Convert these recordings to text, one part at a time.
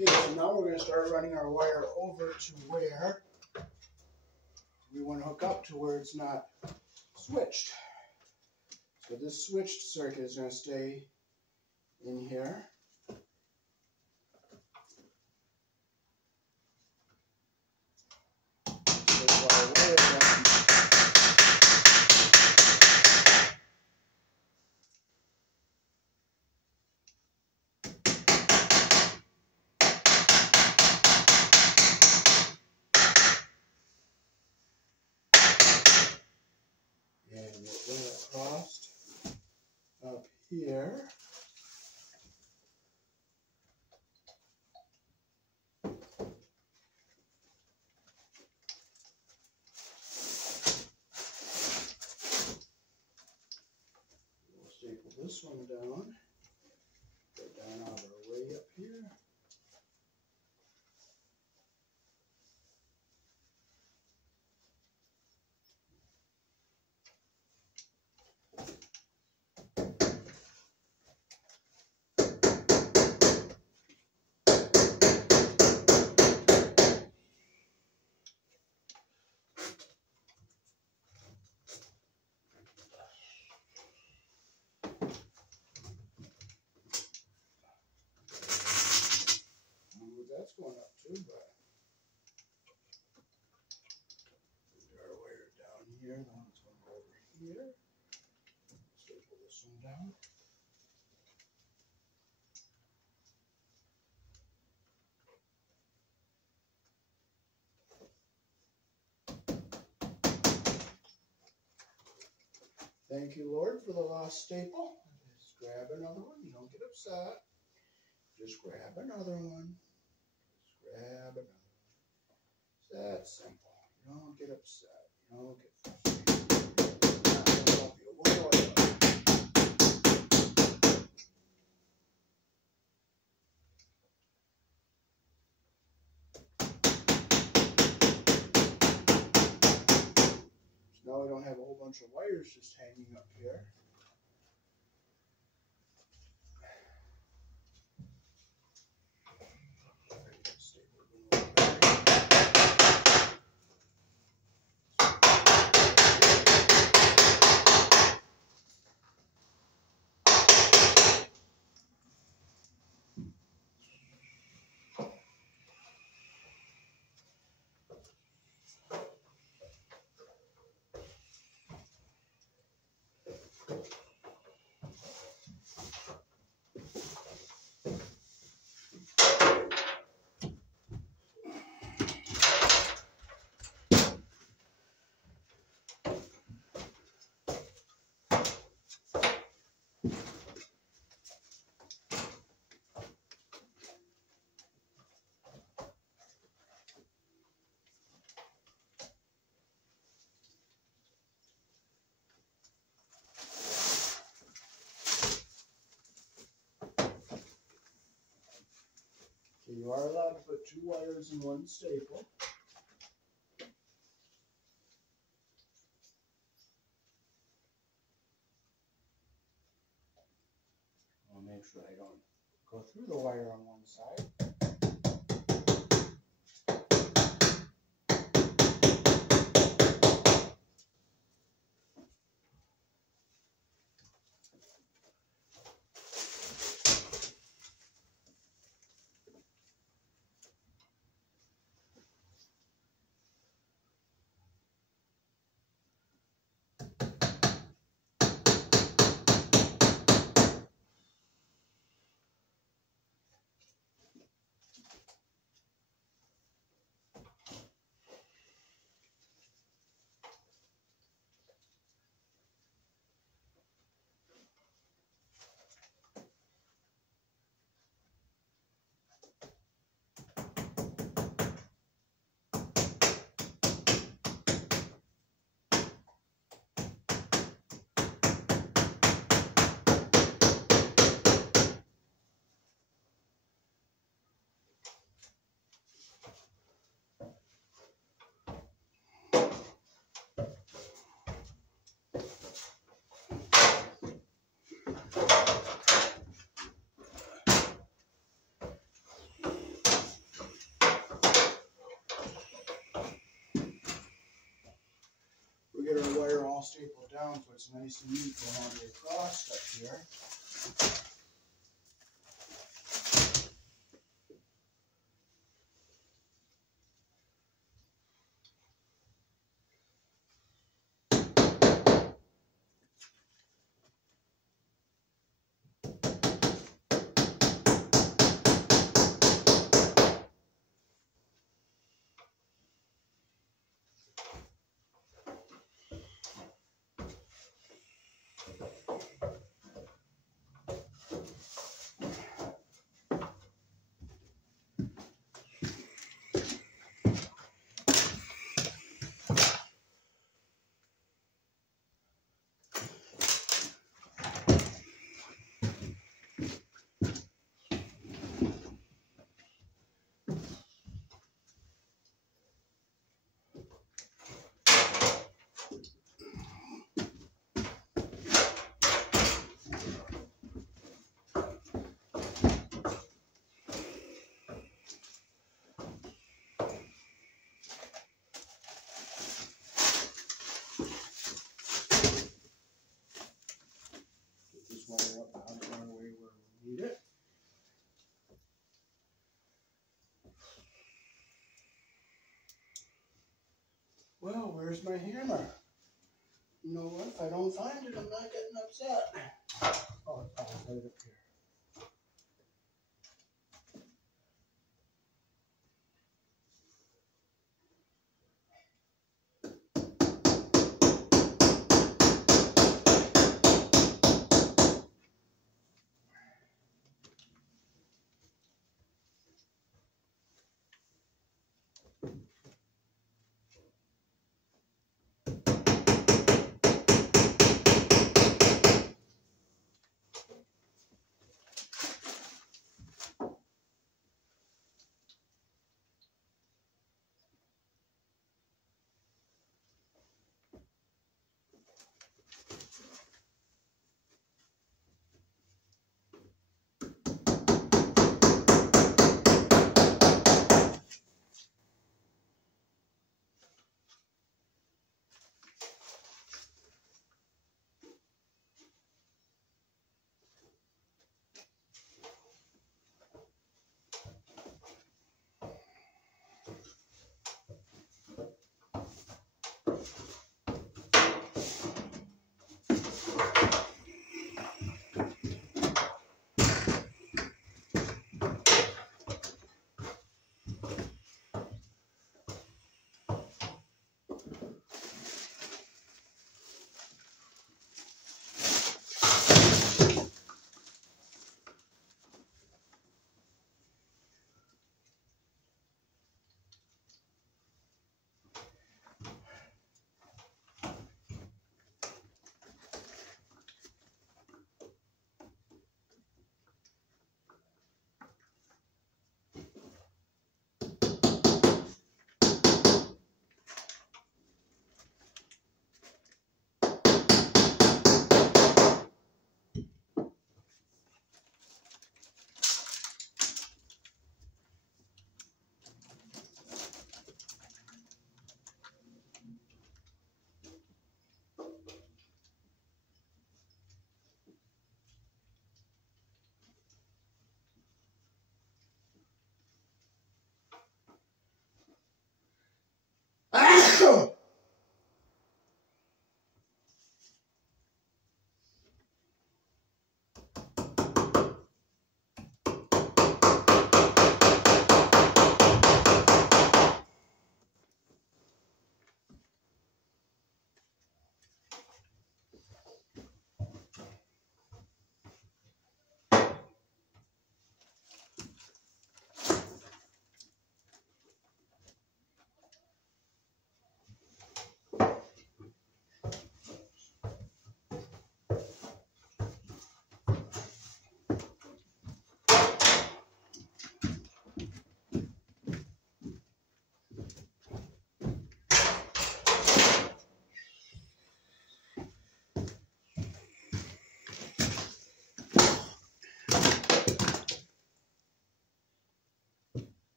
Okay, so now we're going to start running our wire over to where we want to hook up to where it's not switched. So this switched circuit is going to stay in here. And we'll bring it across up here. We'll staple this one down. Go down all the way up here. That's going up too, but our wire down here, the one's going to go over here. Staple this one down. Thank you, Lord, for the lost staple. Just grab another one. You don't get upset. Just grab another one. Just grab another one. It's that simple. You don't get upset. You don't get frustrated. So now we don't have a whole bunch of wires just hanging up here. You are allowed to put 2 wires in one staple. I'll make sure I don't go through the wire on one side. staple down so it's nice and neat going all the way across up here. Wire up out of our way where we need it. Well, where's my hammer? You know what? If I don't find it, I'm not getting upset. Oh, it's right up here.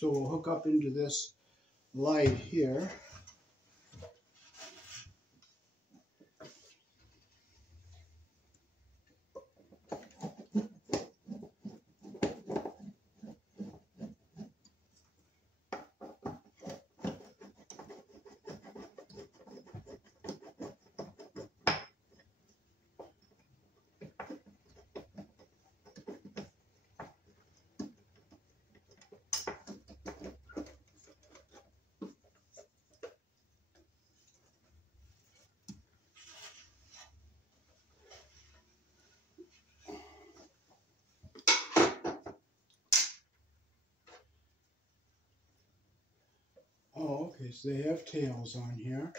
So we'll hook up into this light here. Oh, okay, so they have tails on here.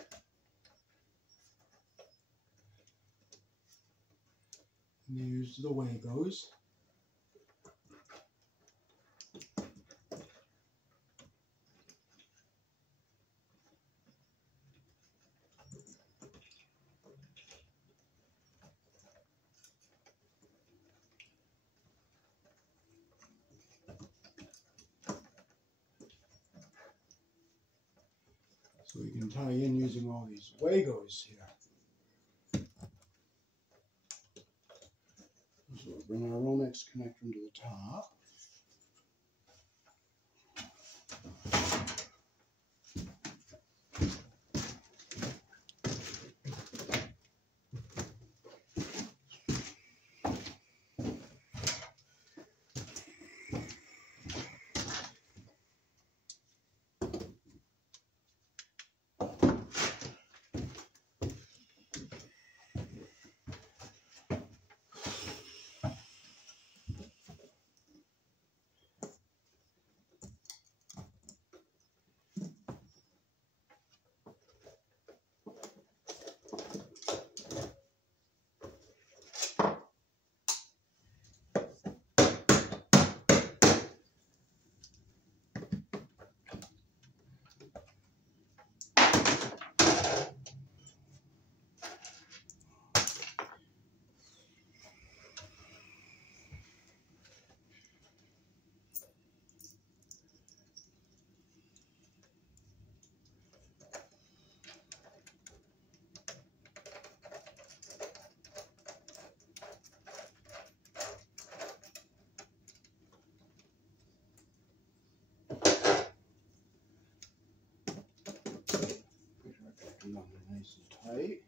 And they use the Wagos. So we can tie in using all these Wagos here. So we'll bring our Romex connector into the top. Nice and tight.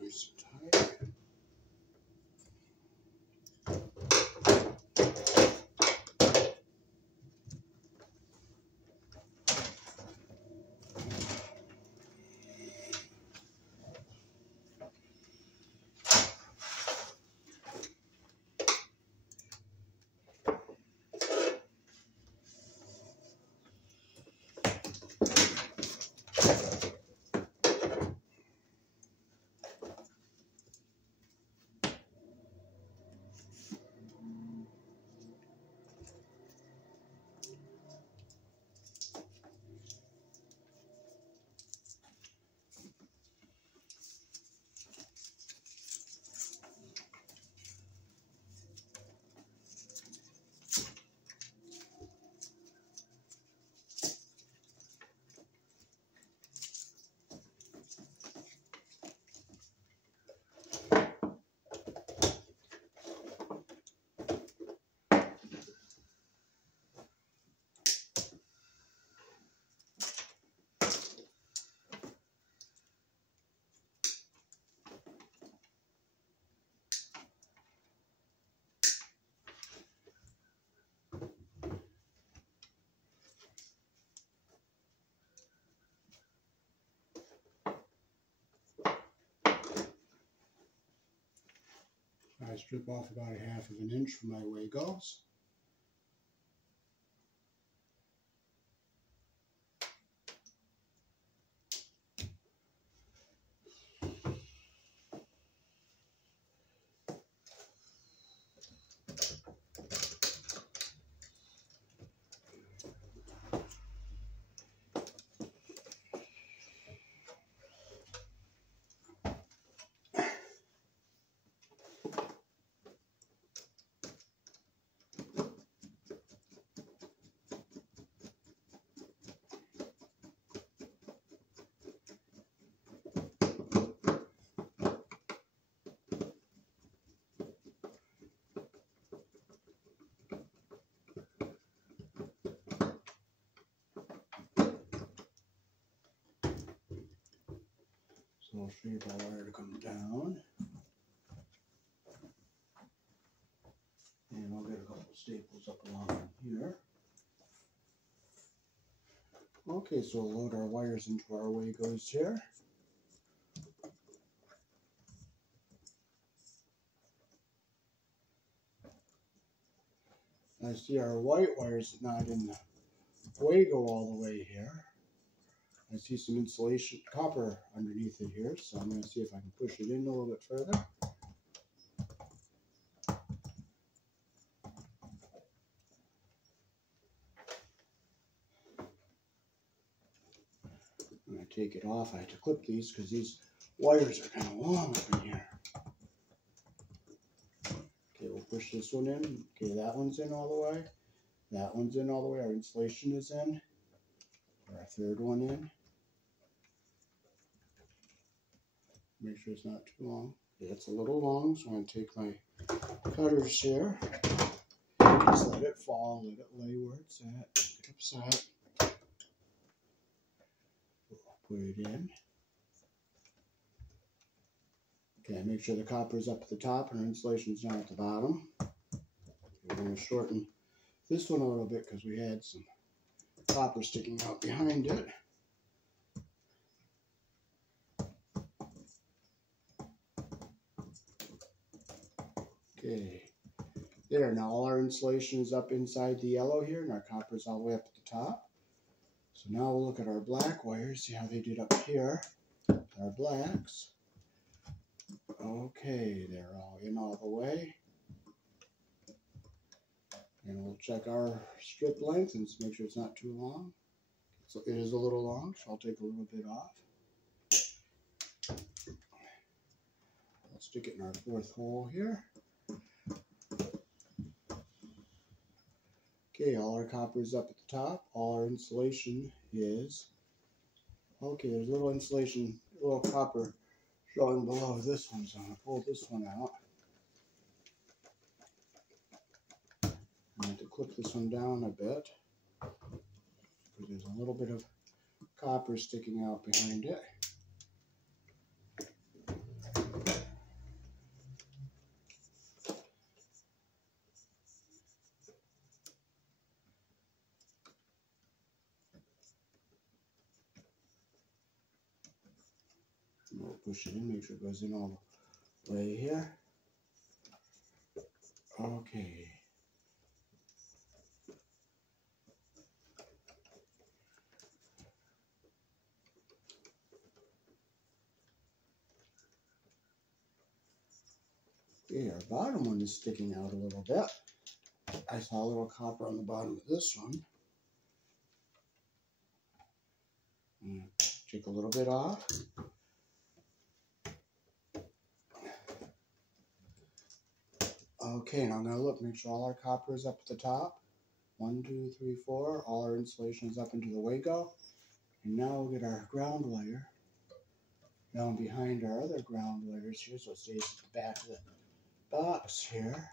Nice and tight. I strip off about 1/2 inch from my Wagos. little shape of wire to come down. And I'll get a couple staples up along here. Okay, so we'll load our wires into our Wagos here. I see our white wire's not in the Wago all the way here. I see some insulation copper underneath it here, so I'm going to see if I can push it in a little bit further. I'm going to take it off. I have to clip these because these wires are kind of long up in here. Okay, we'll push this one in. Okay, that one's in all the way. That one's in all the way. Our insulation is in. Our third one in. Make sure it's not too long. Okay, it's a little long, so I'm going to take my cutters here. Just let it fall, let it lay where it's at. Get upset. Put it in. Okay, make sure the copper is up at the top and our insulation is down at the bottom. We're going to shorten this one a little bit because we had some copper sticking out behind it. Okay, there, now all our insulation is up inside the yellow here and our copper is all the way up at the top. So now we'll look at our black wires, see how they did up here. Our blacks. Okay, they're all in all the way. And we'll check our strip length and make sure it's not too long. So it is a little long, so I'll take a little bit off. I'll stick it in our fourth hole here. Okay, all our copper is up at the top. All our insulation is... Okay, there's a little insulation, a little copper showing below this one, so I'm going to pull this one out. I have to clip this one down a bit because there's a little bit of copper sticking out behind it. We'll push it in, make sure it goes in all the way here. Okay. Okay, our bottom one is sticking out a little bit. I saw a little copper on the bottom of this one. Take a little bit off. Okay, now I'm going to look, make sure all our copper is up at the top. 1, 2, 3, 4. All our insulation is up into the Wago. And now we'll get our ground wire down behind our other ground wires here, so it stays at the back of the box here.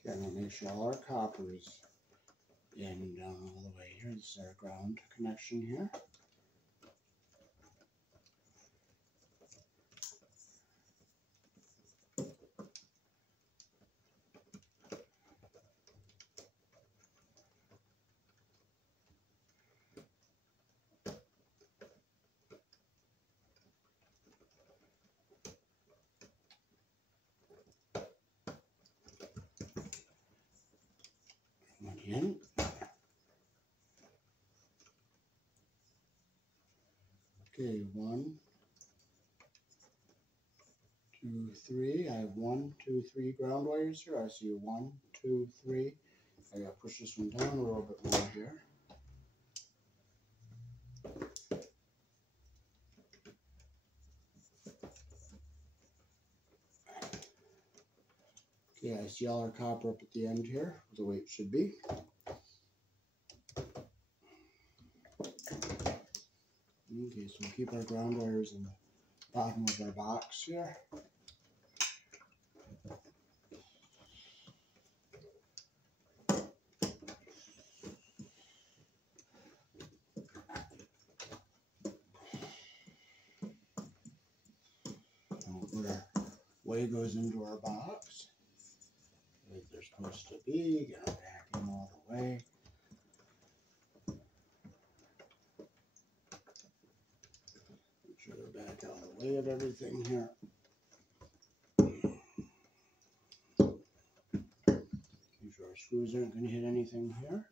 Okay, I'm going to make sure all our copper is in and down all the way here. This is our ground connection here. One in. Okay, 1, 2, 3. I have 1, 2, 3 ground wires here. I see 1, 2, 3. I gotta push this one down a little bit more here. Okay, I see all our copper up at the end here, the way it should be. Okay, so we'll keep our ground wires in the bottom of our box here. And we'll put our Wagos into our box, like they're supposed to be. Get our vacuum all the way. Make sure they're back out of the way of everything here. Make sure our screws aren't going to hit anything here.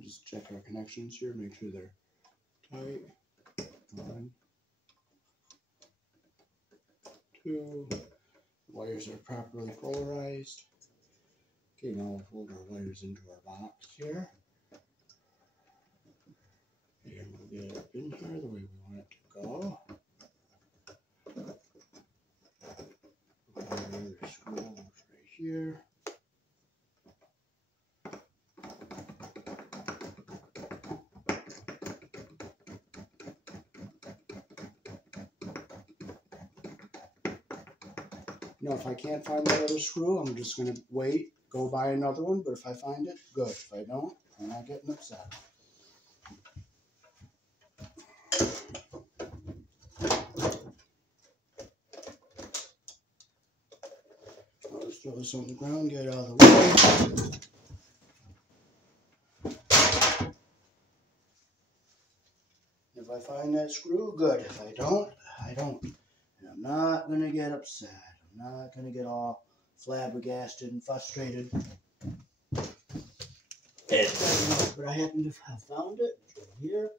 Just check our connections here, make sure they're tight. 1, 2. Wires are properly polarized. Okay, now we'll fold our wires into our box here. And we'll get it up in here the way we want it to go. Put our other screw right here. You know, if I can't find that other screw, I'm just going to wait, go buy another one, but if I find it, good. If I don't, I'm not getting upset. I'll just throw this on the ground, get it out of the way. If I find that screw, good. If I don't, I don't. And I'm not going to get upset. I'm not going to get all flabbergasted and frustrated. But I happen to have found it. It's right here.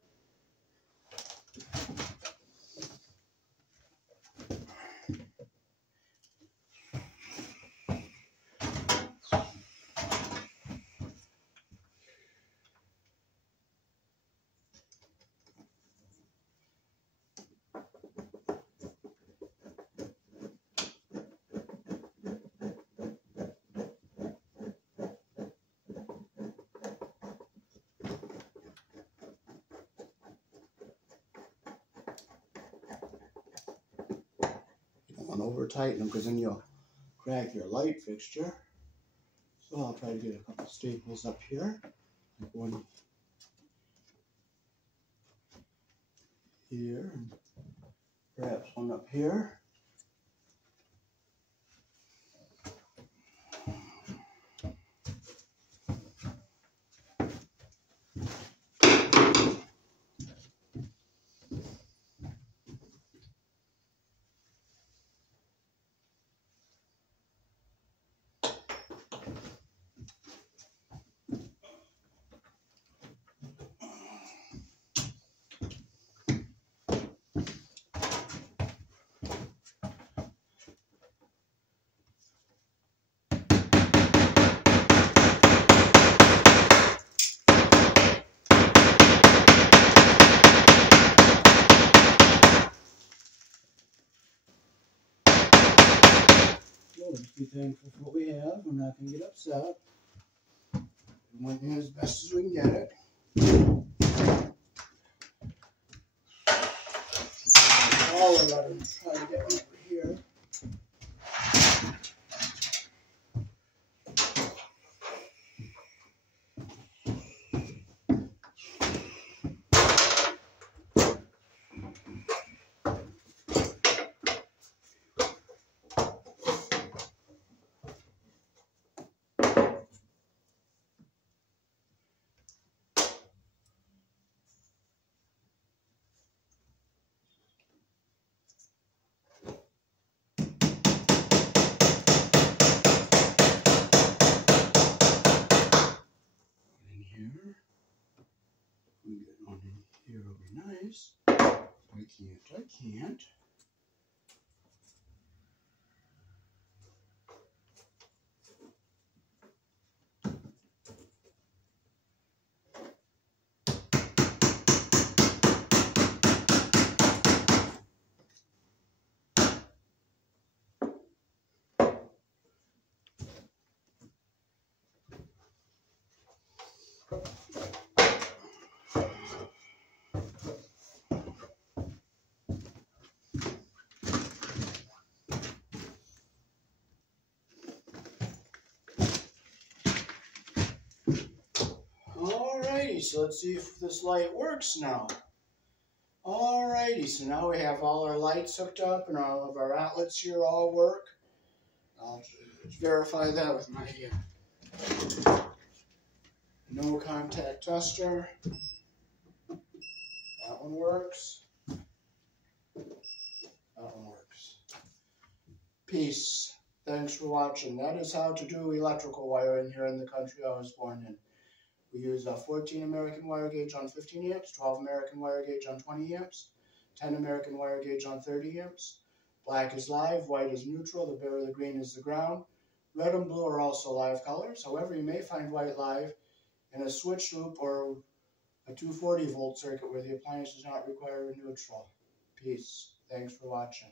Over tighten them because then you'll crack your light fixture. So I'll try to get a couple staples up here, like one here and perhaps one up here. Just be thankful for what we have. We're not going to get upset. We went in as best as we can get it. All of that, I'm trying to get over here. Here will be nice. I can't. so let's see if this light works now. Alrighty, so now we have all our lights hooked up and all of our outlets here all work. I'll just verify that with my no contact tester. That one works. That one works. Peace. Thanks for watching. That is how to do electrical wiring here in the country I was born in. We use a 14 American wire gauge on 15 amps, 12 American wire gauge on 20 amps, 10 American wire gauge on 30 amps. Black is live, white is neutral, the bare or the green is the ground. Red and blue are also live colors. However, you may find white live in a switch loop or a 240 volt circuit where the appliance does not require a neutral. Peace. Thanks for watching.